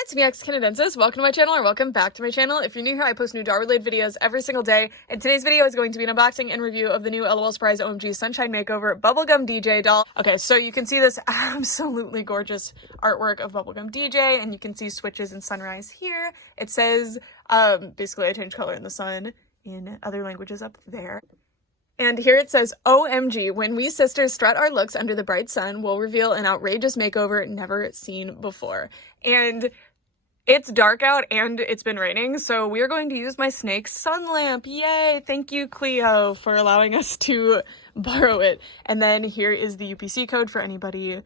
it's me, Canadensis. Welcome to my channel, or welcome back to my channel. If you're new here, I post new doll-related videos every single day, and today's video is going to be an unboxing and review of the new LOL Surprise OMG Sunshine Makeover Bubblegum DJ doll. Okay, so you can see this absolutely gorgeous artwork of Bubblegum DJ, and you can see switches and sunrise here. It says, basically I changed color in the sun in other languages up there. And here it says, OMG, when we sisters strut our looks under the bright sun, we'll reveal an outrageous makeover never seen before. And it's dark out and it's been raining, so we're going to use my snake sun lamp. Yay! Thank you, Cleo, for allowing us to borrow it. And then here is the UPC code for anybody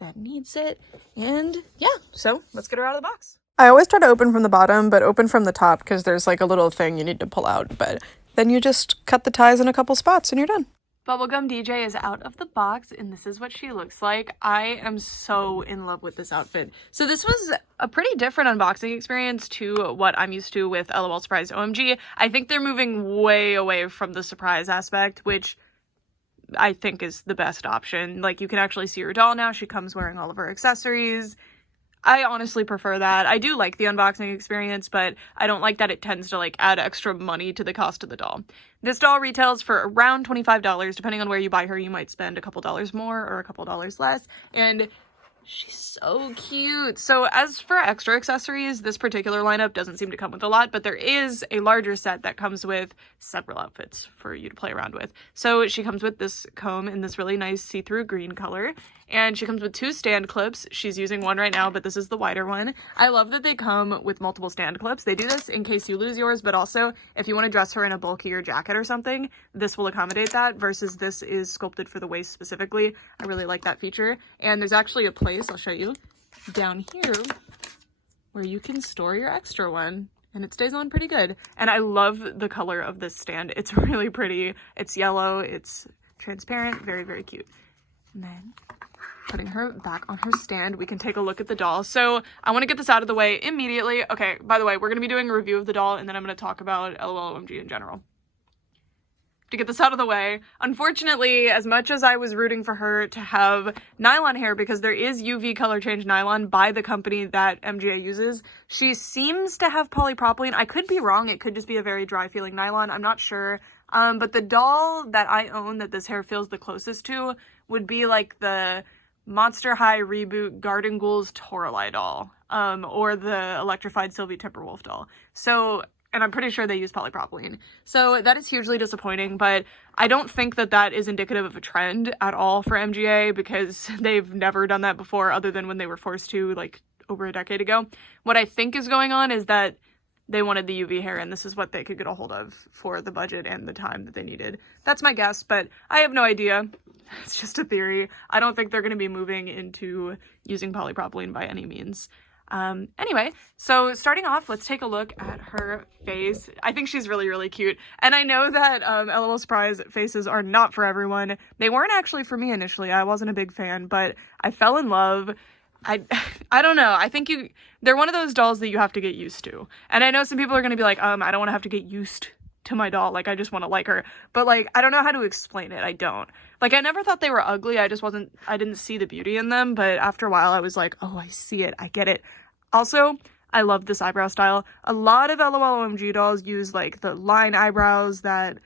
that needs it. And yeah, so let's get her out of the box. I always try to open from the bottom, but open from the top because there's like a little thing you need to pull out, but then you just cut the ties in a couple spots and you're done. Bubblegum DJ is out of the box, and this is what she looks like. I am so in love with this outfit. So this was a pretty different unboxing experience to what I'm used to with LOL Surprise OMG. I think they're moving way away from the surprise aspect, which I think is the best option. Like, you can actually see her doll now. She comes wearing all of her accessories. I honestly prefer that. I do like the unboxing experience, but I don't like that it tends to like add extra money to the cost of the doll. This doll retails for around $25. Depending on where you buy her, you might spend a couple dollars more or a couple dollars less. And she's so cute. So as for extra accessories, this particular lineup doesn't seem to come with a lot, but there is a larger set that comes with several outfits for you to play around with. So she comes with this comb in this really nice see-through green color, and she comes with two stand clips. She's using one right now, but this is the wider one. I love that they come with multiple stand clips. They do this in case you lose yours, but also if you want to dress her in a bulkier jacket or something, this will accommodate that, versus this is sculpted for the waist specifically. I really like that feature. And there's actually a place, I'll show you, down here where you can store your extra one, and it stays on pretty good. And I love the color of this stand. It's really pretty. It's yellow, it's transparent, very, very cute. And then putting her back on her stand, we can take a look at the doll. So I want to get this out of the way immediately. Okay, by the way, we're going to be doing a review of the doll, and then I'm going to talk about LOL OMG in general. To get this out of the way, unfortunately, as much as I was rooting for her to have nylon hair, because there is UV color change nylon by the company that MGA uses, she seems to have polypropylene. I could be wrong. It could just be a very dry feeling nylon. I'm not sure. But the doll that I own that this hair feels the closest to would be like the Monster High reboot Garden Ghouls Toralei doll, or the electrified Sylvie Timberwolf doll. So, and I'm pretty sure they use polypropylene. So that is hugely disappointing, but I don't think that that is indicative of a trend at all for MGA, because they've never done that before, other than when they were forced to, like, over a decade ago. What I think is going on is that they wanted the UV hair, and this is what they could get a hold of for the budget and the time that they needed. That's my guess, but I have no idea. It's just a theory. I don't think they're going to be moving into using polypropylene by any means. Anyway, so starting off, let's take a look at her face. I think she's really, really cute. And I know that LOL Surprise faces are not for everyone. They weren't actually for me initially. I wasn't a big fan, but I fell in love. I don't know. I think they're one of those dolls that you have to get used to. And I know some people are going to be like, I don't want to have to get used to my doll. Like, I just want to like her. But, like, I don't know how to explain it. I don't. Like, I never thought they were ugly. I didn't see the beauty in them. But after a while, I was like, oh, I see it. I get it. Also, I love this eyebrow style. A lot of LOL OMG dolls use, like, the line eyebrows that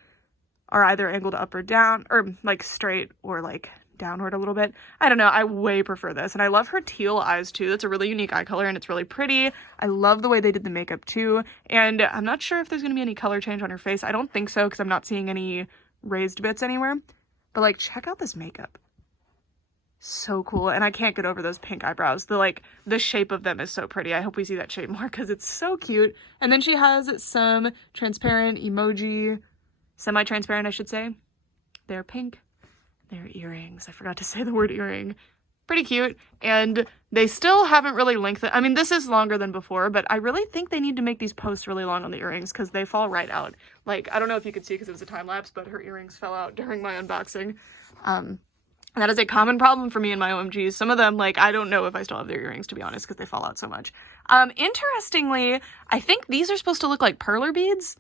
are either angled up or down, or, like, straight or, like, downward a little bit. I don't know. I way prefer this. And I love her teal eyes, too. That's a really unique eye color, and it's really pretty. I love the way they did the makeup, too. And I'm not sure if there's going to be any color change on her face. I don't think so, because I'm not seeing any raised bits anywhere. But, like, check out this makeup. So cool. And I can't get over those pink eyebrows. The shape of them is so pretty. I hope we see that shape more, because it's so cute. And then she has some transparent emoji, semi-transparent, I should say. They're pink. They're earrings. I forgot to say the word earring. Pretty cute. And they still haven't really lengthened. I mean, this is longer than before, but I really think they need to make these posts really long on the earrings, because they fall right out. Like, I don't know if you could see because it was a time lapse, but her earrings fell out during my unboxing. That is a common problem for me in my OMGs. Some of them, like, I don't know if I still have their earrings, to be honest, because they fall out so much. Interestingly, I think these are supposed to look like perler beads.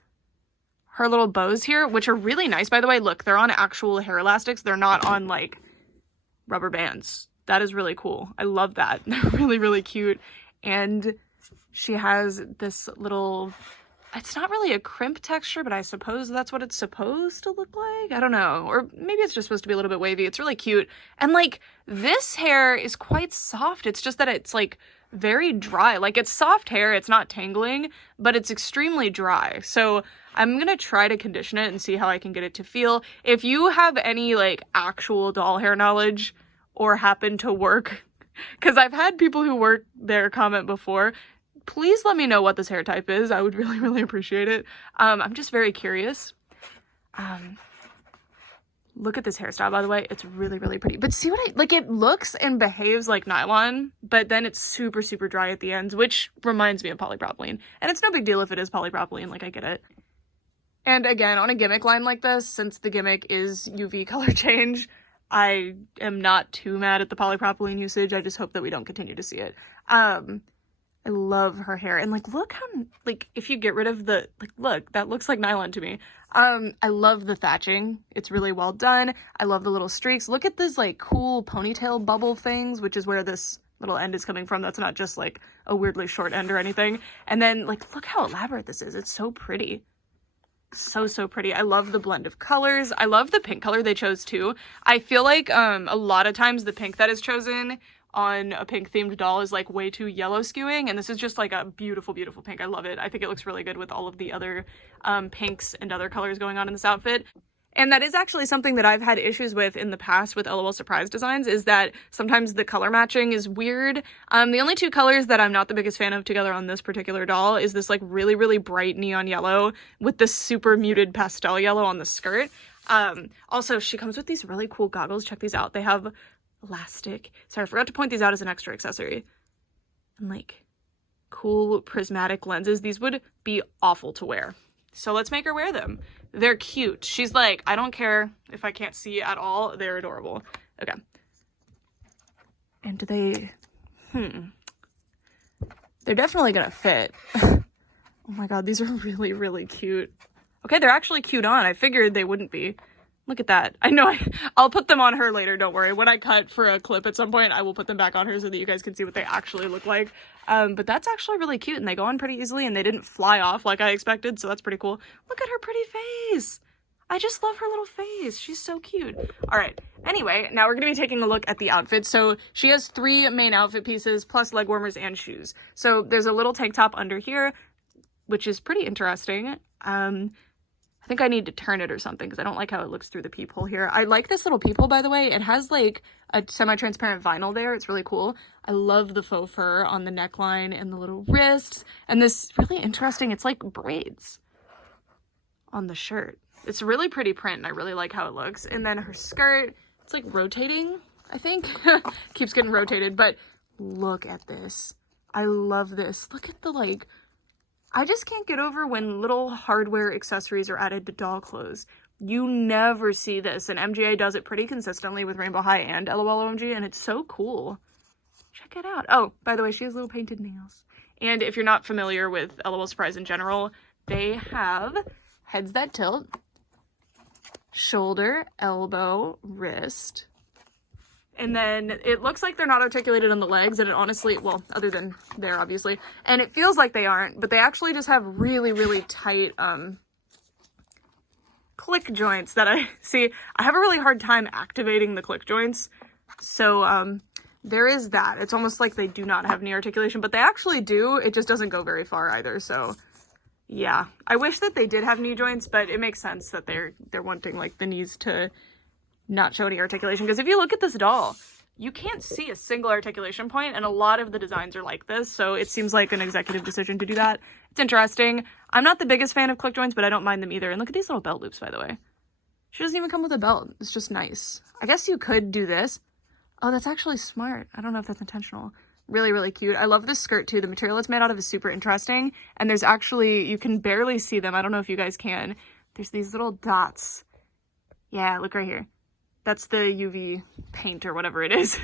Her little bows here, which are really nice, by the way. Look, they're on actual hair elastics. They're not on, like, rubber bands. That is really cool. I love that. They're really, really cute. And She has this little, it's not really a crimp texture, but I suppose that's what it's supposed to look like. I don't know. Or maybe it's just supposed to be a little bit wavy. It's really cute. And like this hair is quite soft. It's just that it's like very dry. Like it's soft hair. It's not tangling, but it's extremely dry. So I'm going to try to condition it and see how I can get it to feel. If you have any like actual doll hair knowledge or happen to work, because I've had people who work there comment before, please let me know what this hair type is. I would really, really appreciate it. I'm just very curious. Look at this hairstyle, by the way. It's really, really pretty. But see what like it looks and behaves like nylon, but then it's super, super dry at the ends, which reminds me of polypropylene. And it's no big deal if it is polypropylene, like I get it. And again, on a gimmick line like this, since the gimmick is UV color change, I am not too mad at the polypropylene usage. I just hope that we don't continue to see it. I love her hair. And like, look how, like, if you get rid of the, like, look, that looks like nylon to me. I love the thatching. It's really well done. I love the little streaks. Look at this like cool ponytail bubble things, which is where this little end is coming from. That's not just like a weirdly short end or anything. And then like, look how elaborate this is. It's so pretty. So, so pretty. I love the blend of colors. I love the pink color they chose too. I feel like a lot of times the pink that is chosen on a pink themed doll is like way too yellow skewing, and this is just like a beautiful, beautiful pink. I love it. I think it looks really good with all of the other pinks and other colors going on in this outfit. And that is actually something that I've had issues with in the past with LOL Surprise designs, is that sometimes the color matching is weird. The only two colors that I'm not the biggest fan of together on this particular doll is this like really, really bright neon yellow with this super muted pastel yellow on the skirt. Also, she comes with these really cool goggles. Check these out. They have elastic. Sorry, I forgot to point these out as an extra accessory. And like cool prismatic lenses. These would be awful to wear. So let's make her wear them. They're cute. She's like, I don't care if I can't see at all. They're adorable. Okay. And do they... They're definitely gonna fit. Oh my god, these are really, really cute. Okay, they're actually cute on. I figured they wouldn't be. Look at that. I know I'll put them on her later, don't worry. When I cut for a clip at some point, I will put them back on her so that you guys can see what they actually look like. But that's actually really cute, and they go on pretty easily, and they didn't fly off like I expected, so that's pretty cool. Look at her pretty face. I just love her little face. She's so cute. All right. Anyway, now we're going to be taking a look at the outfit. So she has 3 main outfit pieces plus leg warmers and shoes. So there's a little tank top under here, which is pretty interesting. I think I need to turn it or something because I don't like how it looks through the peephole here. I like this little peephole, by the way. It has like a semi-transparent vinyl there. It's really cool. I love the faux fur on the neckline and the little wrists. And this really interesting, it's like braids on the shirt. It's a really pretty print and I really like how it looks. And then her skirt, it's like rotating, I think. Keeps getting rotated, but look at this. I love this. Look at the like... I just can't get over when little hardware accessories are added to doll clothes. You never see this, and MGA does it pretty consistently with Rainbow High and LOL OMG, and it's so cool. Check it out. Oh, by the way, she has little painted nails. And if you're not familiar with LOL Surprise in general, they have heads that tilt, shoulder, elbow, wrist, and then it looks like they're not articulated on the legs, and it honestly, well, other than there, obviously, and it feels like they aren't, but they actually just have really, really tight, click joints that I have a really hard time activating the click joints, so, there is that. It's almost like they do not have knee articulation, but they actually do. It just doesn't go very far either, so, yeah. I wish that they did have knee joints, but it makes sense that they're wanting, like, the knees to not show any articulation, because if you look at this doll, you can't see a single articulation point, and a lot of the designs are like this, so it seems like an executive decision to do that. It's interesting. I'm not the biggest fan of click joints, but I don't mind them either. And look at these little belt loops, by the way. She doesn't even come with a belt. It's just nice. I guess you could do this. Oh, that's actually smart. I don't know if that's intentional. Really, really cute. I love this skirt too. The material it's made out of is super interesting, and there's actually, you can barely see them. I don't know if you guys can. There's these little dots. Yeah, look right here. That's the UV paint or whatever it is.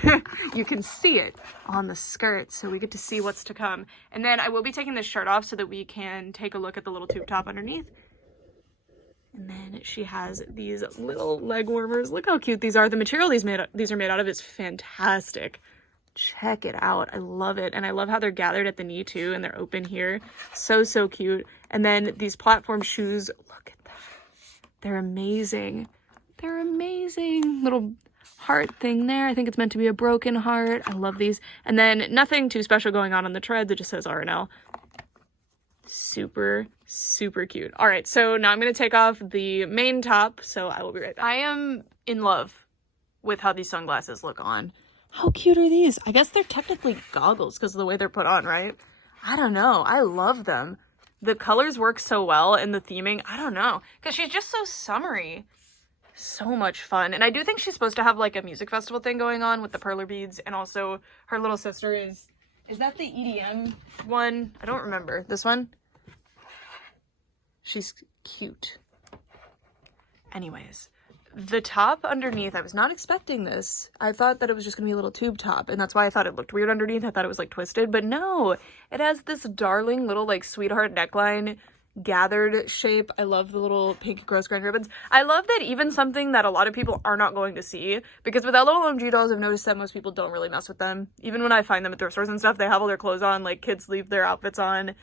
You can see it on the skirt, so we get to see what's to come. And then I will be taking this shirt off so that we can take a look at the little tube top underneath. And then she has these little leg warmers. Look how cute these are. The material these are made out of is fantastic. Check it out. I love it. And I love how they're gathered at the knee too, and they're open here. So, so cute. And then these platform shoes, look at that. They're amazing. They're amazing. Little heart thing there. I think it's meant to be a broken heart. I love these. And then nothing too special going on the treads. It just says RNL. Super, super cute. All right, so now I'm going to take off the main top, so I will be right back. I am in love with how these sunglasses look on. How cute are these? I guess they're technically goggles because of the way they're put on, right? I don't know. I love them. The colors work so well and the theming, I don't know. Because she's just so summery. So much fun. And I do think she's supposed to have like a music festival thing going on with the perler beads. And also her little sister is that the EDM one? I don't remember. This one? She's cute. Anyways. The top underneath, I was not expecting this. I thought that it was just gonna be a little tube top, and that's why I thought it looked weird underneath. I thought it was like twisted, but no, it has this darling little like sweetheart neckline gathered shape. I love the little pink gross grain ribbons. I love that even something that a lot of people are not going to see, because with LOL OMG dolls, I've noticed that most people don't really mess with them. Even when I find them at thrift stores and stuff, they have all their clothes on, like kids leave their outfits on.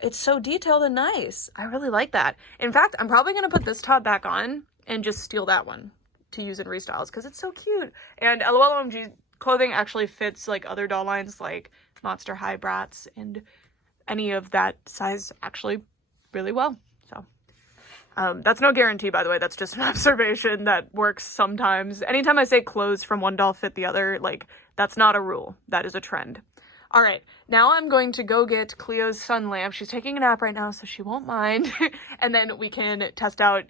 It's so detailed and nice. I really like that. In fact, I'm probably gonna put this top back on and just steal that one to use in restyles because it's so cute. And LOL OMG clothing actually fits like other doll lines like Monster High, Bratz, and any of that size actually really well. So that's no guarantee, by the way. That's just an observation that works sometimes. Anytime I say clothes from one doll fit the other, like that's not a rule. That is a trend. All right, now I'm going to go get Cleo's sun lamp. She's taking a nap right now, so she won't mind. And then we can test out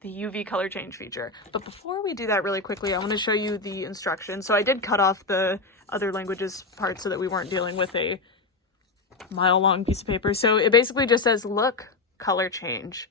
the UV color change feature. But before we do that really quickly, I want to show you the instructions. So I did cut off the other languages part so that we weren't dealing with a mile-long piece of paper. So it basically just says, look, color change.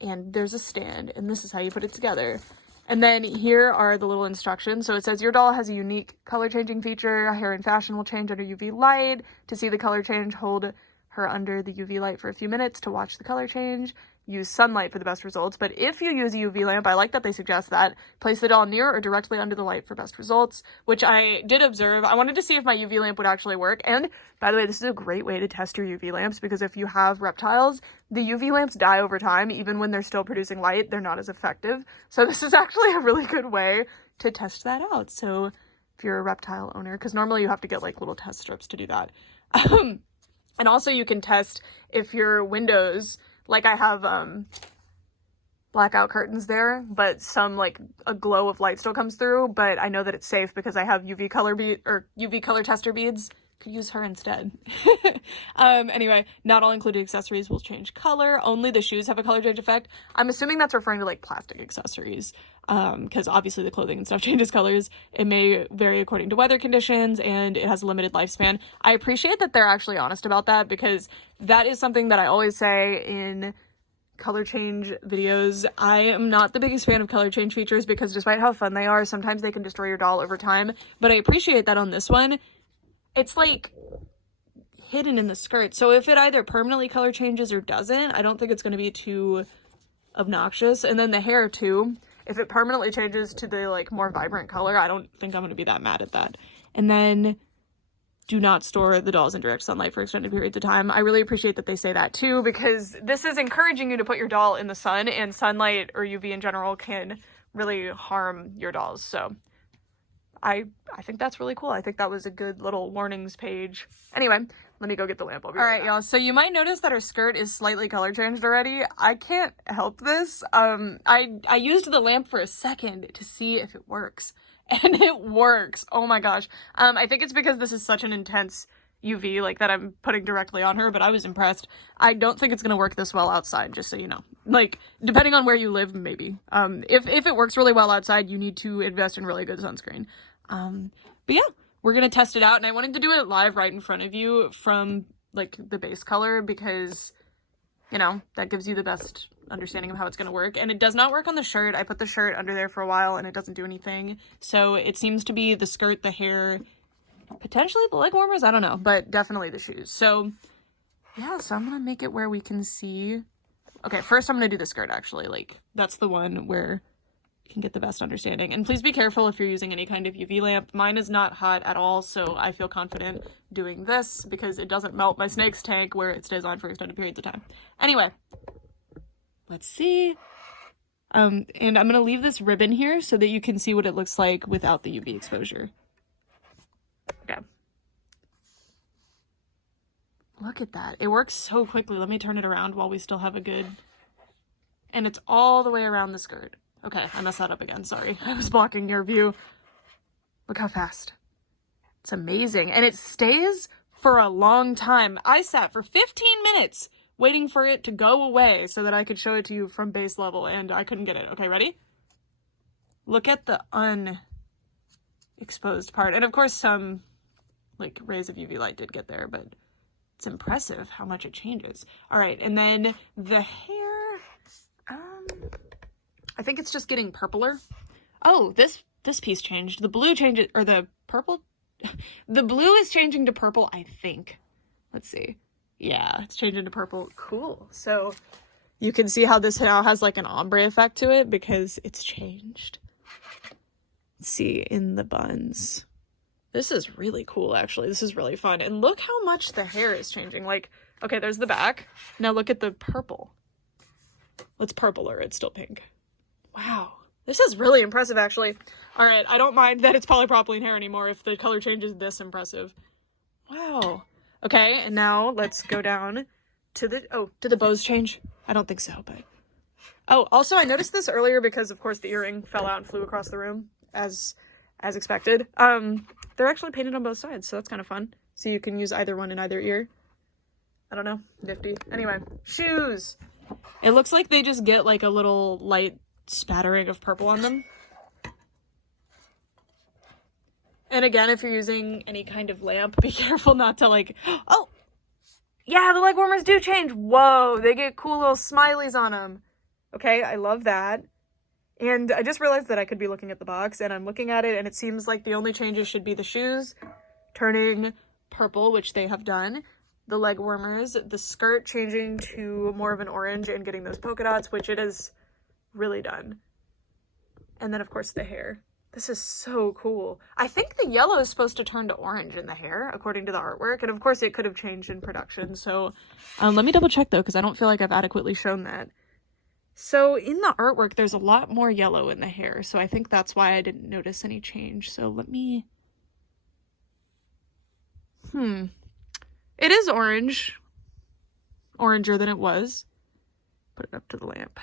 And there's a stand, and this is how you put it together. And then here are the little instructions. So it says your doll has a unique color changing feature. Hair and fashion will change under UV light. To see the color change, hold her under the UV light for a few minutes to watch the color change. Use sunlight for the best results, but if you use a UV lamp, I like that they suggest that, place the doll near or directly under the light for best results, which I did observe. I wanted to see if my UV lamp would actually work, and by the way, this is a great way to test your UV lamps, because if you have reptiles, the UV lamps die over time. Even when they're still producing light, they're not as effective, so this is actually a really good way to test that out. So if you're a reptile owner, because normally you have to get like little test strips to do that. And also you can test if your windows, like I have blackout curtains there, but some like a glow of light still comes through, but I know that it's safe because I have UV color tester beads. Could use her instead. Anyway, not all included accessories will change color. Only the shoes have a color change effect. I'm assuming that's referring to like plastic accessories, because obviously the clothing and stuff changes colors. It may vary according to weather conditions, and it has a limited lifespan. I appreciate that they're actually honest about that, because that is something that I always say in color change videos. I am not the biggest fan of color change features, because despite how fun they are, sometimes they can destroy your doll over time. But I appreciate that on this one, it's like hidden in the skirt. So if it either permanently color changes or doesn't, I don't think it's going to be too obnoxious. And then the hair too, if it permanently changes to the like more vibrant color, I don't think I'm going to be that mad at that. And then do not store the dolls in direct sunlight for extended periods of time. I really appreciate that they say that too, because this is encouraging you to put your doll in the sun, and sunlight or UV in general can really harm your dolls. So I think that's really cool. I think that was a good little warnings page. Anyway, let me go get the lamp. All right, y'all. So you might notice that her skirt is slightly color changed already. I can't help this. I used the lamp for a second to see if it works, and it works. Oh my gosh. I think it's because this is such an intense UV like that I'm putting directly on her, but I was impressed. I don't think it's gonna work this well outside, just so you know. Like, depending on where you live, maybe. If it works really well outside, you need to invest in really good sunscreen. But yeah, we're gonna test it out, and I wanted to do it live right in front of you from like the base color, because you know that gives you the best understanding of how it's gonna work. And it does not work on the shirt. I put the shirt under there for a while and it doesn't do anything, so it seems to be the skirt, the hair, potentially the leg warmers, I don't know, but definitely the shoes. So yeah, so I'm gonna make it where we can see. Okay, first I'm gonna do the skirt, actually. Like, that's the one where can get the best understanding. And please be careful if you're using any kind of UV lamp. Mine is not hot at all, so I feel confident doing this because it doesn't melt my snake's tank where it stays on for extended periods of time. Anyway, let's see. And I'm going to leave this ribbon here so that you can see what it looks like without the UV exposure. Okay. Look at that. It works so quickly. Let me turn it around while we still have a good... And it's all the way around the skirt. Okay, I messed that up again. Sorry. I was blocking your view. Look how fast. It's amazing. And it stays for a long time. I sat for 15 minutes waiting for it to go away so that I could show it to you from base level, and I couldn't get it. Okay, ready? Look at the unexposed part. And of course some like rays of UV light did get there, but it's impressive how much it changes. All right, and then the hair, I think it's just getting purpler. Oh, this piece changed. The blue changes, or the purple, the blue is changing to purple, I think. Let's see. Yeah, it's changing to purple. Cool. So you can see how this now has like an ombre effect to it because it's changed. Let's see, in the buns. This is really cool, actually. This is really fun. And look how much the hair is changing. Like, okay, there's the back. Now look at the purple. It's purpler. It's still pink. Wow. This is really impressive, actually. All right, I don't mind that it's polypropylene hair anymore if the color change is this impressive. Wow. Okay, and now let's go down to the... Oh, did the bows change? I don't think so, but... Oh, also, I noticed this earlier because, of course, the earring fell out and flew across the room, as expected. They're actually painted on both sides, so that's kind of fun. So you can use either one in either ear. I don't know. Nifty. Anyway, shoes! It looks like they just get, like, a little light spattering of purple on them. And again, if you're using any kind of lamp, be careful not to like, oh, yeah, the leg warmers do change. Whoa, they get cool little smileys on them. Okay, I love that. And I just realized that I could be looking at the box, and I'm looking at it, and it seems like the only changes should be the shoes turning purple, which they have done, the leg warmers, the skirt changing to more of an orange and getting those polka dots, which it has really done. And then, of course, the hair. This is so cool. I think the yellow is supposed to turn to orange in the hair, according to the artwork. And of course, it could have changed in production. So let me double check, though, because I don't feel like I've adequately shown that. So in the artwork, there's a lot more yellow in the hair. So I think that's why I didn't notice any change. So let me... It is orange. Oranger than it was. Put it up to the lamp.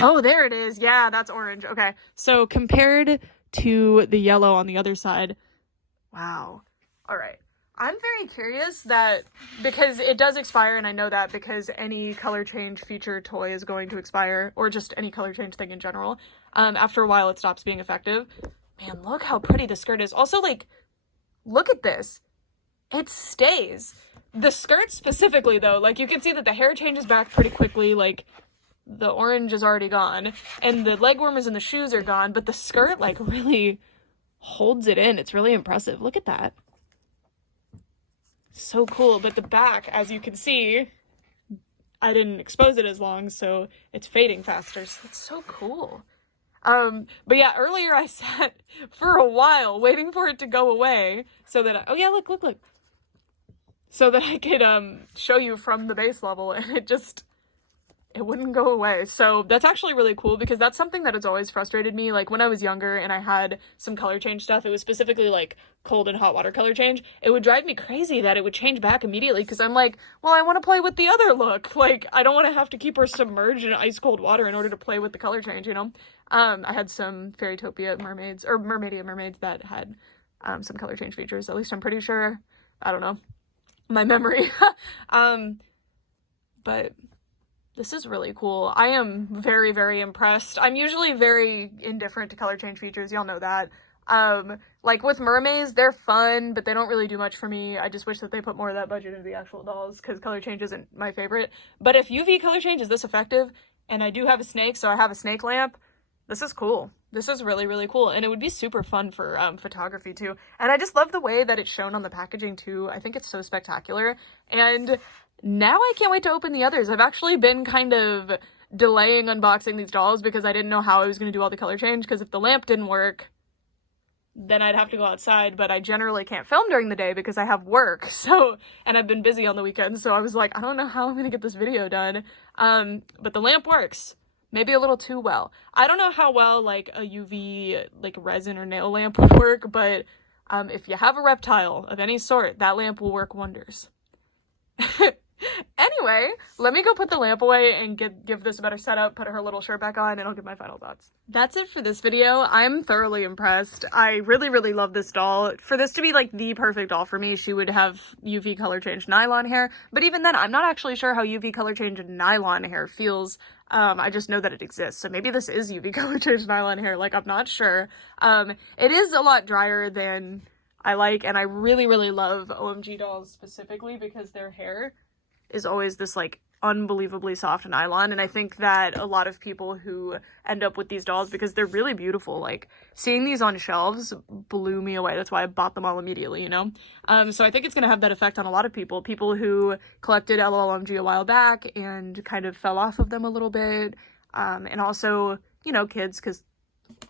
Oh, there it is. Yeah, that's orange. Okay. So compared to the yellow on the other side, wow. All right. I'm very curious that, because it does expire, and I know that because any color change feature toy is going to expire, or just any color change thing in general. After a while, it stops being effective. Man, look how pretty the skirt is. Also, like, look at this. It stays. The skirt specifically, though, like, you can see that the hair changes back pretty quickly, like... The orange is already gone, and the leg warmers and the shoes are gone, but the skirt, like, really holds it in. It's really impressive. Look at that. So cool. But the back, as you can see, I didn't expose it as long, so it's fading faster. So it's so cool. But yeah, earlier I sat for a while waiting for it to go away so that oh yeah, look. So that I could, show you from the base level, and it wouldn't go away. So that's actually really cool because that's something that has always frustrated me. Like when I was younger and I had some color change stuff, it was specifically like cold and hot water color change. It would drive me crazy that it would change back immediately because I'm like, well, I want to play with the other look. Like I don't want to have to keep her submerged in ice cold water in order to play with the color change, you know? I had some Fairytopia mermaids or Mermaidia mermaids that had some color change features. At least I'm pretty sure. I don't know. My memory. But this is really cool. I am very, very impressed. I'm usually very indifferent to color change features. Y'all know that. Like with mermaids, they're fun, but they don't really do much for me. I just wish that they put more of that budget into the actual dolls because color change isn't my favorite. But if UV color change is this effective, and I do have a snake, so I have a snake lamp, this is cool. This is really, really cool. And it would be super fun for photography too. And I just love the way that it's shown on the packaging too. I think it's so spectacular. And now I can't wait to open the others. I've actually been kind of delaying unboxing these dolls because I didn't know how I was going to do all the color change, because if the lamp didn't work, then I'd have to go outside, but I generally can't film during the day because I have work, so, and I've been busy on the weekends, so I was like, I don't know how I'm gonna get this video done, but the lamp works. Maybe a little too well. I don't know how well, like, a UV, like, resin or nail lamp would work, but, if you have a reptile of any sort, that lamp will work wonders. Anyway, let me go put the lamp away and give this a better setup, put her little shirt back on, and I'll give my final thoughts. That's it for this video. I'm thoroughly impressed. I really, really love this doll. For this to be like the perfect doll for me, she would have UV color change nylon hair, but even then, I'm not actually sure how UV color change nylon hair feels. I just know that it exists, so maybe this is UV color change nylon hair, like, I'm not sure. It is a lot drier than I like, and I really, really love OMG dolls specifically because their hair is always this, like, unbelievably soft nylon, and I think that a lot of people who end up with these dolls, because they're really beautiful, like, seeing these on shelves blew me away. That's why I bought them all immediately, you know? So I think it's gonna have that effect on a lot of people who collected OMG a while back and kind of fell off of them a little bit, and also, you know, kids, because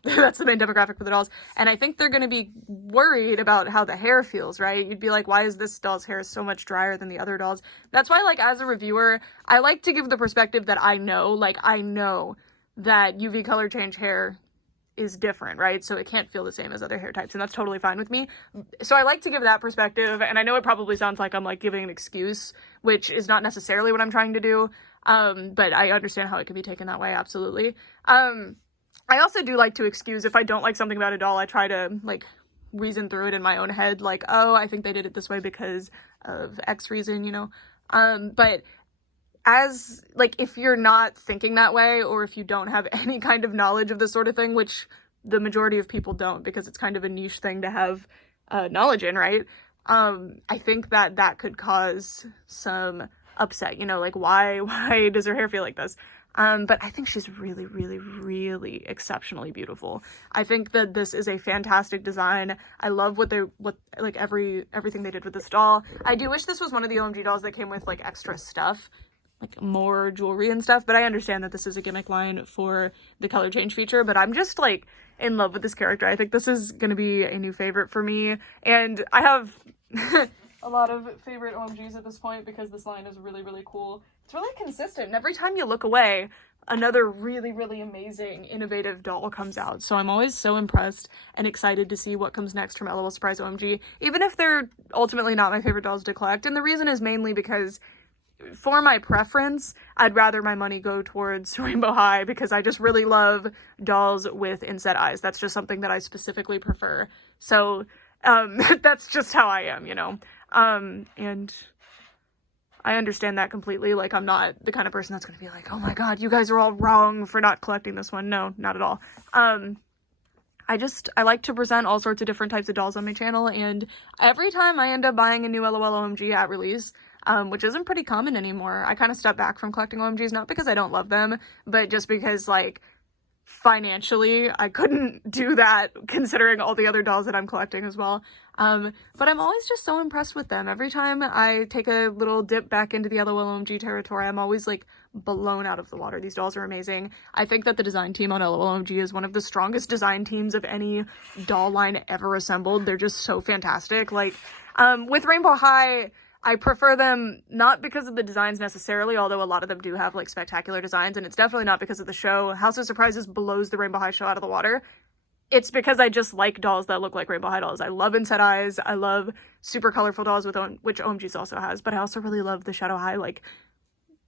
that's the main demographic for the dolls, and I think they're going to be worried about how the hair feels, right? You'd be like, why is this doll's hair so much drier than the other dolls? That's why, like, as a reviewer, I like to give the perspective that I know, like, I know that UV color change hair is different, right? So it can't feel the same as other hair types, and that's totally fine with me. So I like to give that perspective, and I know it probably sounds like I'm, like, giving an excuse, which is not necessarily what I'm trying to do, but I understand how it could be taken that way, absolutely. I also do like to excuse if I don't like something about a doll. I try to, like, reason through it in my own head, like, oh, I think they did it this way because of X reason, you know? But as, like, if you're not thinking that way, or if you don't have any kind of knowledge of this sort of thing, which the majority of people don't, because it's kind of a niche thing to have knowledge in, right? I think that that could cause some upset, you know, like, why does her hair feel like this? But I think she's really, really, really exceptionally beautiful. I think that this is a fantastic design. I love everything they did with this doll. I do wish this was one of the OMG dolls that came with, like, extra stuff, like more jewelry and stuff, but I understand that this is a gimmick line for the color change feature, but I'm just, like, in love with this character. I think this is gonna be a new favorite for me, and I have a lot of favorite OMGs at this point because this line is really, really cool. It's really consistent, and every time you look away, another really, really amazing, innovative doll comes out. So I'm always so impressed and excited to see what comes next from LOL Surprise OMG, even if they're ultimately not my favorite dolls to collect. And the reason is mainly because for my preference, I'd rather my money go towards Rainbow High, because I just really love dolls with inset eyes. That's just something that I specifically prefer. So that's just how I am, you know? And I understand that completely. Like, I'm not the kind of person that's going to be like, oh my god, you guys are all wrong for not collecting this one. No, not at all. I like to present all sorts of different types of dolls on my channel, and every time I end up buying a new LOL OMG at release, which isn't pretty common anymore, I kind of step back from collecting OMGs, not because I don't love them, but just because, like, financially I couldn't do that considering all the other dolls that I'm collecting as well. But I'm always just so impressed with them. Every time I take a little dip back into the LOL OMG territory, I'm always, like, blown out of the water. These dolls are amazing. I think that the design team on LOL OMG is one of the strongest design teams of any doll line ever assembled. They're just so fantastic. Like, with Rainbow High, I prefer them not because of the designs necessarily, although a lot of them do have, like, spectacular designs, and it's definitely not because of the show. House of Surprises blows the Rainbow High show out of the water. It's because I just like dolls that look like Rainbow High dolls. I love inset eyes. I love super colorful dolls, which OMG's also has, but I also really love the Shadow High, like,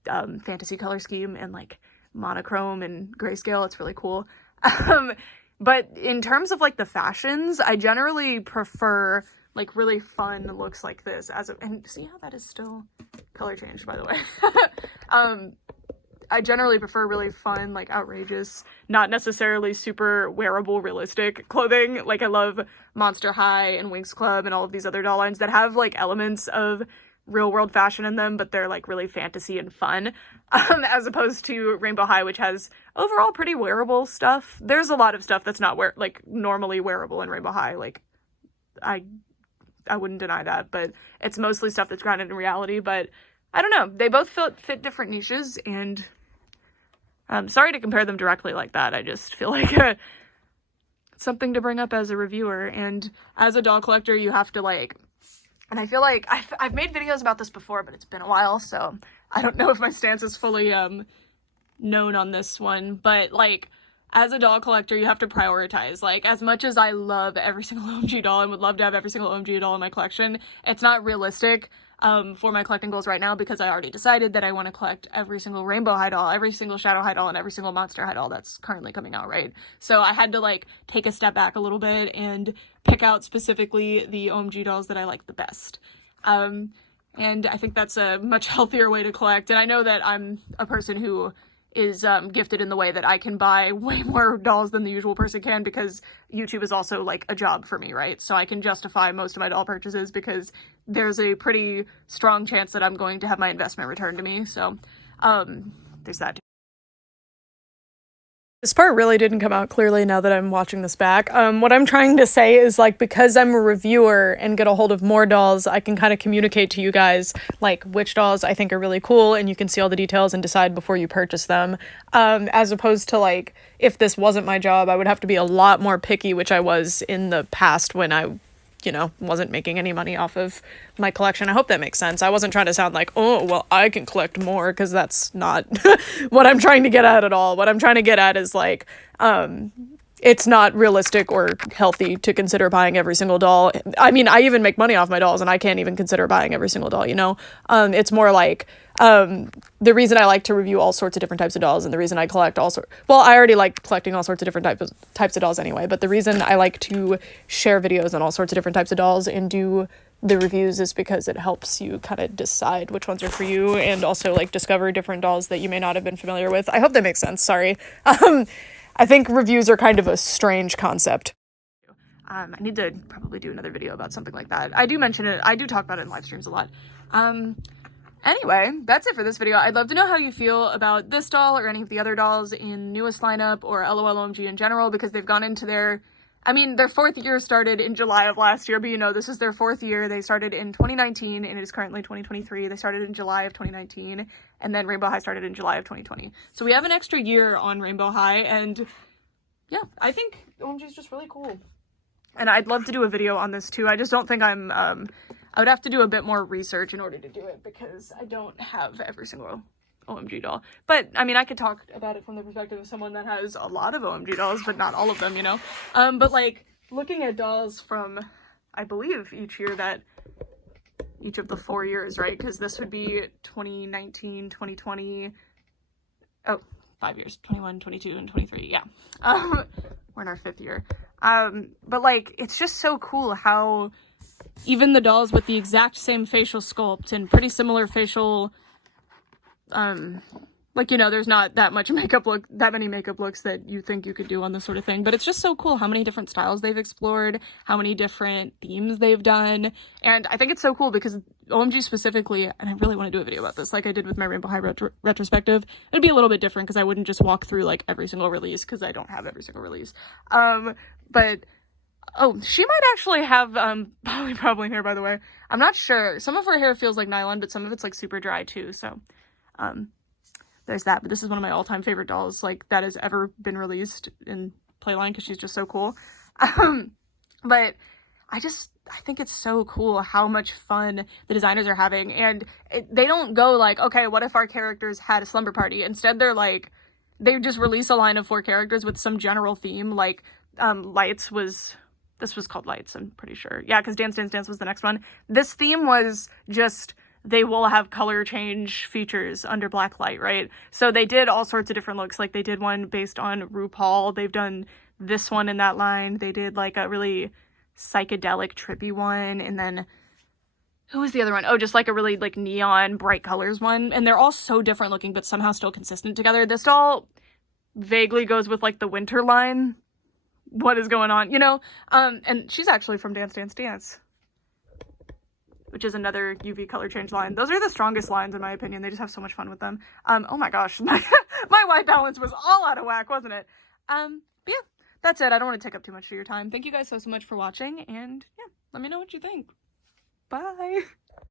fantasy color scheme and, like, monochrome and grayscale. It's really cool. But in terms of, like, the fashions, I generally prefer, like, really fun looks like this and see how that is still color changed, by the way. I generally prefer really fun, like, outrageous, not necessarily super wearable, realistic clothing. Like, I love Monster High and Winx Club and all of these other doll lines that have, like, elements of real world fashion in them, but they're, like, really fantasy and fun, as opposed to Rainbow High, which has overall pretty wearable stuff. There's a lot of stuff that's not normally wearable in Rainbow High. Like, I wouldn't deny that, but it's mostly stuff that's grounded in reality. But I don't know, they both fit different niches, and Sorry to compare them directly like that. I just feel like something to bring up as a reviewer, and as a doll collector, you have to like, and I feel like I've made videos about this before, but it's been a while, so I don't know if my stance is fully known on this one, but like, as a doll collector, you have to prioritize. Like, as much as I love every single OMG doll and would love to have every single OMG doll in my collection, it's not realistic for my collecting goals right now, because I already decided that I want to collect every single Rainbow High doll, every single Shadow High doll, and every single Monster High doll that's currently coming out, right? So I had to like take a step back a little bit and pick out specifically the OMG dolls that I like the best. And I think that's a much healthier way to collect. And I know that I'm a person who is gifted in the way that I can buy way more dolls than the usual person can, because YouTube is also like a job for me, right? So I can justify most of my doll purchases because there's a pretty strong chance that I'm going to have my investment returned to me. So there's that. This part really didn't come out clearly now that I'm watching this back. What I'm trying to say is, like, because I'm a reviewer and get a hold of more dolls, I can kind of communicate to you guys, like, which dolls I think are really cool, and you can see all the details and decide before you purchase them. As opposed to, like, if this wasn't my job, I would have to be a lot more picky, which I was in the past when I, you know, wasn't making any money off of my collection. I hope that makes sense. I wasn't trying to sound like, oh, well, I can collect more, because that's not what I'm trying to get at all. What I'm trying to get at is, like, it's not realistic or healthy to consider buying every single doll. I mean, I even make money off my dolls, and I can't even consider buying every single doll, you know? It's more like, the reason I like to review all sorts of different types of dolls, and the reason I collect well, I already like collecting all sorts of different types of dolls anyway, but the reason I like to share videos on all sorts of different types of dolls and do the reviews is because it helps you kind of decide which ones are for you, and also like discover different dolls that you may not have been familiar with. I hope that makes sense. Sorry. I think reviews are kind of a strange concept. I need to probably do another video about something like that. I do mention it. I do talk about it in live streams a lot. Anyway, that's it for this video. I'd love to know how you feel about this doll or any of the other dolls in newest lineup, or LOL OMG in general, because they've gone into their fourth year started in July of last year, but you know, this is their fourth year. They started in 2019 and it is currently 2023. They started in July of 2019, and then Rainbow High started in July of 2020. So we have an extra year on Rainbow High, and yeah, I think OMG is just really cool. And I'd love to do a video on this too. I just don't think I'm, I would have to do a bit more research in order to do it, because I don't have every single OMG doll. But I mean, I could talk about it from the perspective of someone that has a lot of OMG dolls, but not all of them, you know? But like, looking at dolls from, I believe, each of the 4 years, right? Because this would be 2019, 2020, oh, 5 years, 21, 22, and 23, yeah. We're in our 5th year. But like, it's just so cool how even the dolls with the exact same facial sculpt and pretty similar facial, like, you know, there's not that many makeup looks that you think you could do on this sort of thing, but it's just so cool how many different styles they've explored, how many different themes they've done, and I think it's so cool because OMG specifically, and I really want to do a video about this like I did with my Rainbow High retrospective. It'd be a little bit different because I wouldn't just walk through like every single release, because I don't have every single release, but oh, she might actually have polypropylene hair, by the way. I'm not sure. Some of her hair feels like nylon, but some of it's like super dry too, so there's that. But this is one of my all-time favorite dolls, like, that has ever been released in Playline, because she's just so cool. But I think it's so cool how much fun the designers are having, and they don't go like, okay, what if our characters had a slumber party? Instead, they're like, they just release a line of 4 characters with some general theme, like this was called Lights, I'm pretty sure. Yeah, because Dance Dance Dance was the next one. This theme was just, they will have color change features under black light, right? So they did all sorts of different looks. Like, they did one based on RuPaul. They've done this one in that line. They did like a really psychedelic, trippy one. And then, who was the other one? Oh, just like a really like neon, bright colors one. And they're all so different looking, but somehow still consistent together. This doll vaguely goes with like the winter line. What is going on, you know? And she's actually from Dance Dance Dance, which is another UV color change line. Those are the strongest lines in my opinion. They just have so much fun with them. Oh my gosh, my white balance was all out of whack, wasn't it? But yeah, that's it. I don't want to take up too much of your time. Thank you guys so much for watching, and yeah, let me know what you think. Bye.